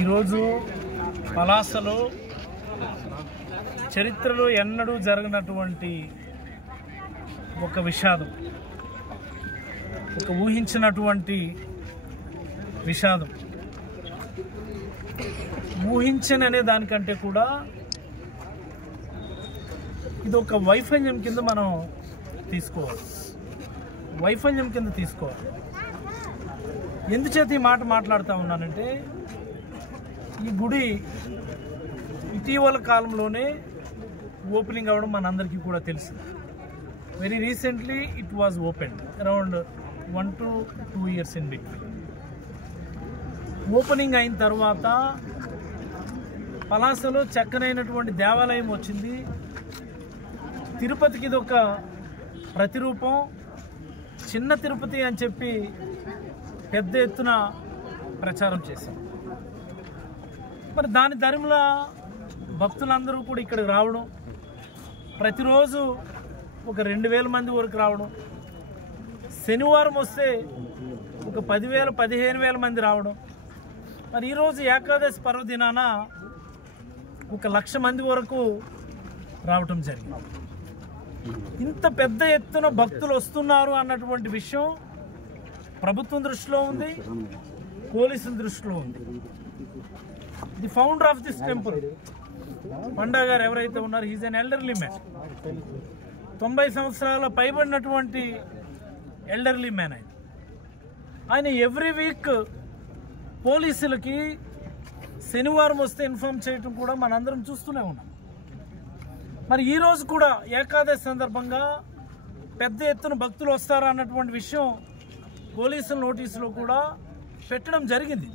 ఈరోజు పలాసలో చరిత్రలో ఎన్నడూ జరగనటువంటి ఒక విషాదం, ఒక ఊహించినటువంటి విషాదం. ఊహించననే దానికంటే కూడా ఇది ఒక వైఫల్యం కింద మనం తీసుకోవాలి. ఎందుచేత ఈ మాట మాట్లాడుతూ ఉన్నానంటే, ఈ గుడి ఇటీవల కాలంలోనే ఓపెనింగ్ అవ్వడం మనందరికీ కూడా తెలుసు. Very recently it was opened around 1 to 2 years in between. Opening అయిన తర్వాత పలాసలో చక్కనైనటువంటి దేవాలయం వచ్చింది. తిరుపతికి ఇది ఒక ప్రతిరూపం. చిన్న తిరుపతి అని చెప్పి పెద్ద ఎత్తున ప్రచారం చేశాం. మరి దాని ధర్మల భక్తులందరూ కూడా ఇక్కడికి రావడం, ప్రతిరోజు ఒక 2000 మంది వరకు రావడం, శనివారం వస్తే ఒక 10,000 15,000 మంది రావడం, మరి ఈరోజు ఏకాదశి పర్వదినాన 1,00,000 మంది వరకు రావటం జరిగింది. ఇంత పెద్ద ఎత్తున భక్తులు వస్తున్నారు అన్నటువంటి విషయం ప్రభుత్వం దృష్టిలో ఉంది, పోలీసుల దృష్టిలో ఉంది. The founder of this temple Panda గారు ఎవరైతే ఉన్నారో, హీజ్ అన్ ఎల్డర్లీ మ్యాన్. 90 సంవత్సరాల పైబడినటువంటి ఎల్డర్లీ మ్యాన్ ఆయన ఎవ్రీ వీక్ పోలీసులకి శనివారం వస్తే ఇన్ఫార్మ్ చేయటం కూడా మనందరం చూస్తూనే ఉన్నాం. మరి ఈరోజు కూడా ఏకాదశి సందర్భంగా పెద్ద ఎత్తున భక్తులు వస్తారా అన్నటువంటి విషయం పోలీసుల నోటీసులో కూడా పెట్టడం జరిగింది.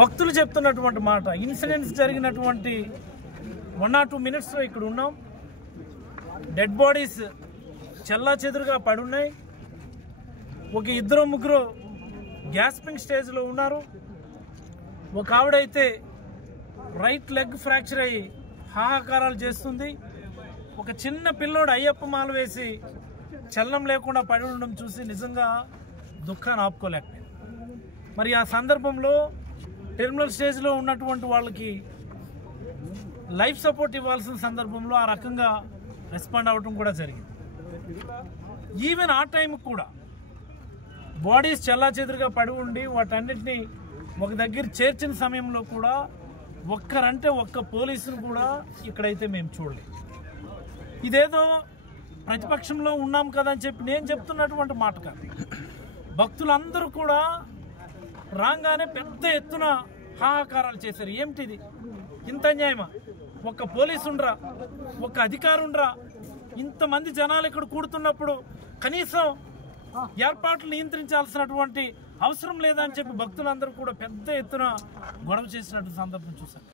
భక్తులు చెప్తున్నటువంటి మాట, ఇన్సిడెంట్స్ జరిగినటువంటి 1 or 2 minutesలో ఇక్కడ ఉన్నాం. డెడ్ బాడీస్ చెల్లా చెదురుగా పడున్నాయి. ఒక 2-3 గ్యాస్పింగ్ స్టేజ్లో ఉన్నారు. ఒక ఆవిడైతే రైట్ లెగ్ ఫ్రాక్చర్ అయ్యి హాహాకారాలు చేస్తుంది. ఒక చిన్న పిల్లోడు అయ్యప్ప మాల వేసి చలనం లేకుండా పడి ఉండడం చూసి నిజంగా దుఃఖాన్ని ఆపుకోలేకపోయింది. మరి ఆ సందర్భంలో టెర్మినల్ స్టేజ్లో ఉన్నటువంటి వాళ్ళకి లైఫ్ సపోర్ట్ ఇవ్వాల్సిన సందర్భంలో ఆ రకంగా రెస్పాండ్ అవ్వడం కూడా జరిగింది. ఈవెన్ ఆ టైంకి కూడా బాడీస్ చెల్లాచెదురుగా పడి ఉండి వాటన్నిటినీ ఒక దగ్గర చేర్చిన సమయంలో కూడా ఒక్క పోలీసును కూడా ఇక్కడైతే మేము చూడలేదు. ఇదేదో ప్రతిపక్షంలో ఉన్నాం కదా అని చెప్పి నేను చెప్తున్నటువంటి మాట కాదు. భక్తులందరూ కూడా రాగానే పెద్ద ఎత్తున హాహాకారాలు చేశారు. ఏమిటిది, ఇంత అన్యాయమా? ఒక్క పోలీసుండ్రా, ఒక్క అధికారుండ్రా, ఇంతమంది జనాలు ఇక్కడ కూడుతున్నప్పుడు కనీసం ఏర్పాట్లు నియంత్రించాల్సినటువంటి అవసరం లేదని చెప్పి భక్తులందరూ కూడా పెద్ద ఎత్తున గొడవ చేసినటువంటి సందర్భం చూశారు.